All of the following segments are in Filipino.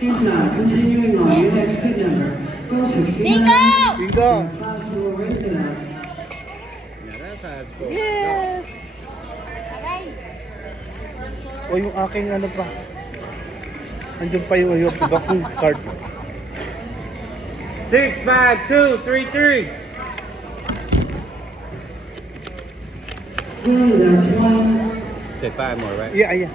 If not, continuing on, your next good number. 469. Bingo! Class will raise it up. Yes! O yung aking ano pa. Andiyan pa yung full card. 6, 5, 2, 3, 3. Well, that's one. Say 5 more, right? Yeah.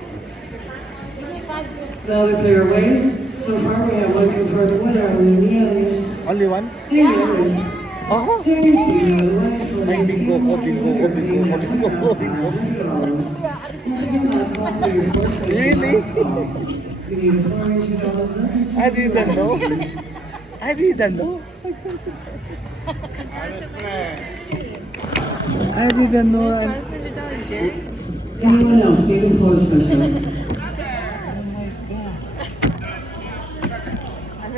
The other player waves. So far, we have one confirmed winner, and the others. Only one? The others. Aha! Guarantee the winners for Ay, next bingo ko, bingo ko, bingo ko, bingo ko, bingo ko. Once again, last call for your first question. Really? You need $400 I didn't know. I didn't know. I didn't know. Anyone else need a floor special?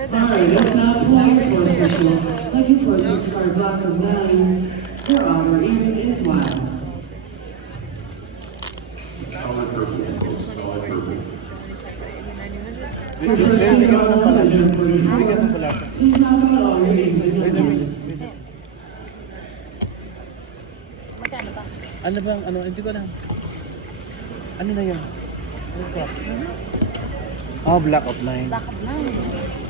Alright, if not playing for special, looking for a 6-card block of 9, your odd or even is wild. Your first Bigyan mo $100 ng pala. is your Bigyan mo 44. pala. Please knock out all your names and Wait. numbers. Magkano ba? Ano bang, ano, hindi ko alam. Ano na yun? Ano ito? Oh, Black of Nine. Black of 9.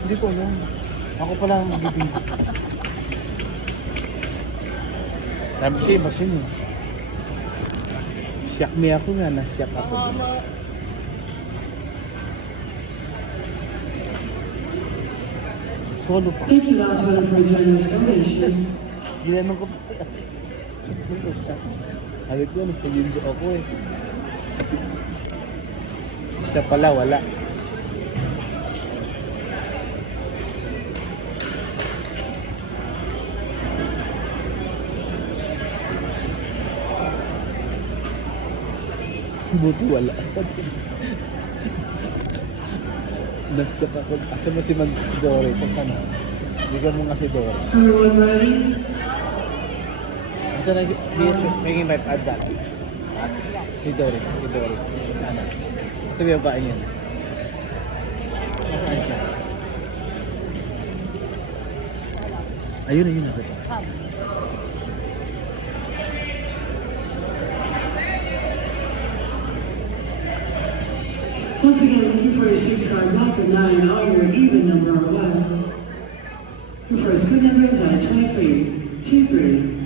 Hindi ko alam. Ako pala ang bibig. Sabi siya, basin eh. Siyak me ako nga, nasiyak ako. Solo pa. Thank you, last one, for your generous donation. Ginanong ko pa. Sabi ko, nagpag-enjoy ako eh. Isa pala, wala. Buti wala. Nasyak ako. Asa mo si Doris? Sa sana? Bigyan mo nga si Doris. Everyone ready? Asa na making right at that? Si Doris. Sana? Sabi ba niya? Nasaan siya? Ayun nakita. Once again, looking for your 6-card block of 9, all your even number of 1. Your first good number is 23, 23.